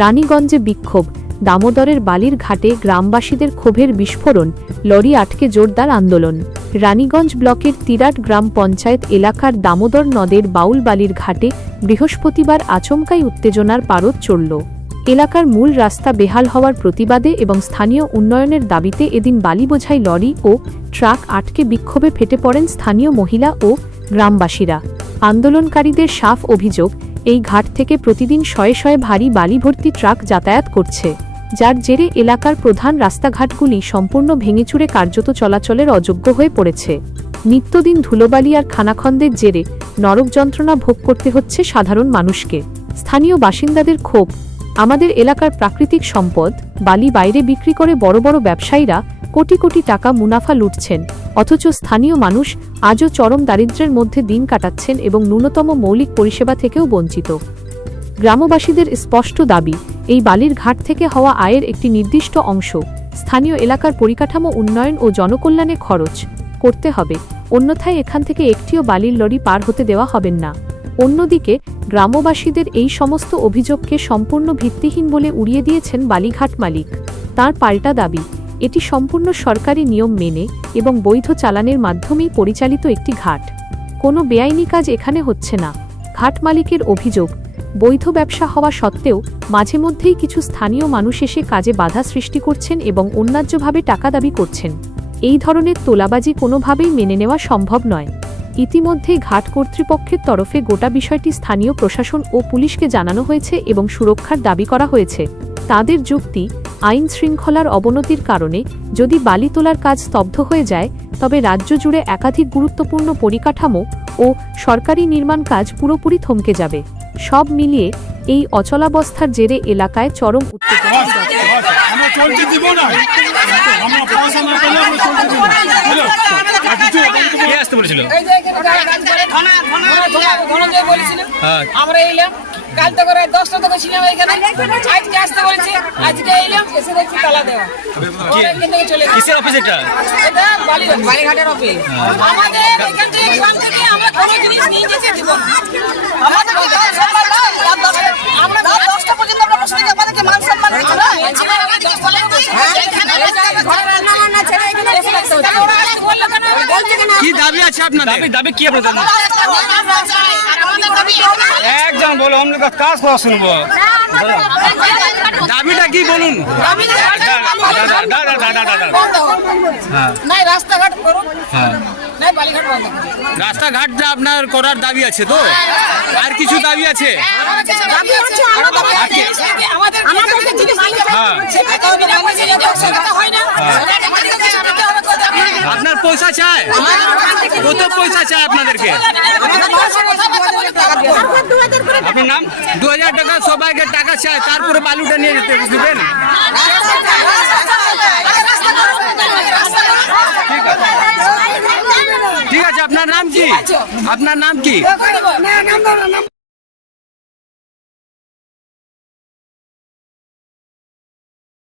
রানীগঞ্জে বিক্ষোভ, দামোদরের বালির ঘাটে গ্রামবাসীদের ক্ষোভের বিস্ফোরণ, লরি আটকে জোরদার আন্দোলন। রানীগঞ্জ ব্লকের তিরাট গ্রাম পঞ্চায়েত এলাকার দামোদর নদের বাউল বালির ঘাটে বৃহস্পতিবার আচমকাই উত্তেজনার পারদ চড়ল। এলাকার মূল রাস্তা বেহাল হওয়ার প্রতিবাদে এবং স্থানীয় উন্নয়নের দাবিতে এদিন বালি বোঝাই লরি ও ট্রাক আটকে বিক্ষোভে ফেটে পড়েন স্থানীয় মহিলা ও গ্রামবাসীরা। আন্দোলনকারীদের সাফ অভিযোগ, এই ঘাট থেকে প্রতিদিন শয়ে শয়ে ভারী বালি ভর্তি ট্রাক যাতায়াত করছে, যার জেরে এলাকার প্রধান রাস্তাঘাটগুলি সম্পূর্ণ ভেঙেচুরে কার্যত চলাচলের অযোগ্য হয়ে পড়েছে। নিত্যদিন ধুলোবালি আর খানাখন্দের জেরে নরক যন্ত্রণা ভোগ করতে হচ্ছে সাধারণ মানুষকে। স্থানীয় বাসিন্দাদের ক্ষোভ, আমাদের এলাকার প্রাকৃতিক সম্পদ বালি বাইরে বিক্রি করে বড় বড় ব্যবসায়ীরা কোটি কোটি টাকা মুনাফা লুটছেন, অথচ স্থানীয় মানুষ আজও চরম দারিদ্র্যের মধ্যে দিন কাটাচ্ছেন এবং ন্যূনতম মৌলিক পরিষেবা থেকেও বঞ্চিত। গ্রামবাসীদের স্পষ্ট দাবি, এই বালির ঘাট থেকে হওয়া আয়ের একটি নির্দিষ্ট অংশ স্থানীয় এলাকার পরিকাঠামো উন্নয়ন ও জনকল্যাণে খরচ করতে হবে, অন্যথায় এখান থেকে একটিও বালির লরি পার হতে দেওয়া হবেন না। অন্যদিকে গ্রামবাসীদের এই সমস্ত অভিযোগকে সম্পূর্ণ ভিত্তিহীন বলে উড়িয়ে দিয়েছেন বালিঘাট মালিক। তার পাল্টা দাবি, এটি সম্পূর্ণ সরকারি নিয়ম মেনে এবং বৈধ চালানের মাধ্যমেই পরিচালিত একটি ঘাট, কোনো বেআইনি কাজ এখানে হচ্ছে না। ঘাট মালিকের অভিযোগ, বৈধ ব্যবসা হওয়া সত্ত্বেও মাঝে মধ্যেই কিছু স্থানীয় মানুষ এসে কাজে বাধা সৃষ্টি করছেন এবং অন্যায্যভাবে টাকা দাবি করছেন। এই ধরনের তোলাবাজি কোনোভাবেই মেনে নেওয়া সম্ভব নয়। ইতিমধ্যেই ঘাট কর্তৃপক্ষের তরফে গোটা বিষয়টি স্থানীয় প্রশাসন ও পুলিশকে জানানো হয়েছে এবং সুরক্ষার দাবি করা হয়েছে। তাদের যুক্তি, আইন শৃঙ্খলার অবনতির কারণে যদি বালি তোলার কাজ স্তব্ধ হয়ে যায় তবে রাজ্য জুড়ে একাধিক গুরুত্বপূর্ণ পরিকাঠামো ও সরকারি নির্মাণ কাজ পুরোপুরি থমকে যাবে। সব মিলিয়ে এই অচলাবস্থার জেরে এলাকায় চরম উত্তেজনা। কাল তো করে 10টা থেকে ছিলাম এখানে, আজকে আসতে বলেছে, আজকে এলাম, এসে দেখছি তালা দেওয়া। কিসের অফিস এটা? এটা বালিঘাটের অফিস। আমাদের এখান থেকে গ্রাম থেকে আমরা কোনো জিনিস নিয়ে যেতে দিব না। আমাদের আমরা 10টা পর্যন্ত আমরা বসে থেকে আমাদেরকে মান সম্মান দিচ্ছি না। ঘরে রান্না বান্না ছেড়ে এখানে এসে রাখতে হচ্ছে। কি দাবি আছে আপনাদের? দাবি কি আপনাদের? একজন বলো, আমরা কাজ করা শুনবো। দাবিটা কি বলুন? রাস্তাঘাট করুন, রাস্তাঘাট আপনার করার দাবি আছে তো? আর কিছু দাবি আছে? আপনার পয়সা চায়? কত পয়সা চায় আপনাদেরকে? আপনার নাম? 2000 টাকা সবাইকে টাকা চায়, তারপরে বালুটা নিয়ে যেতে বুঝবেন। ঠিক আছে, আপনার নাম কি? আপনার নাম কি?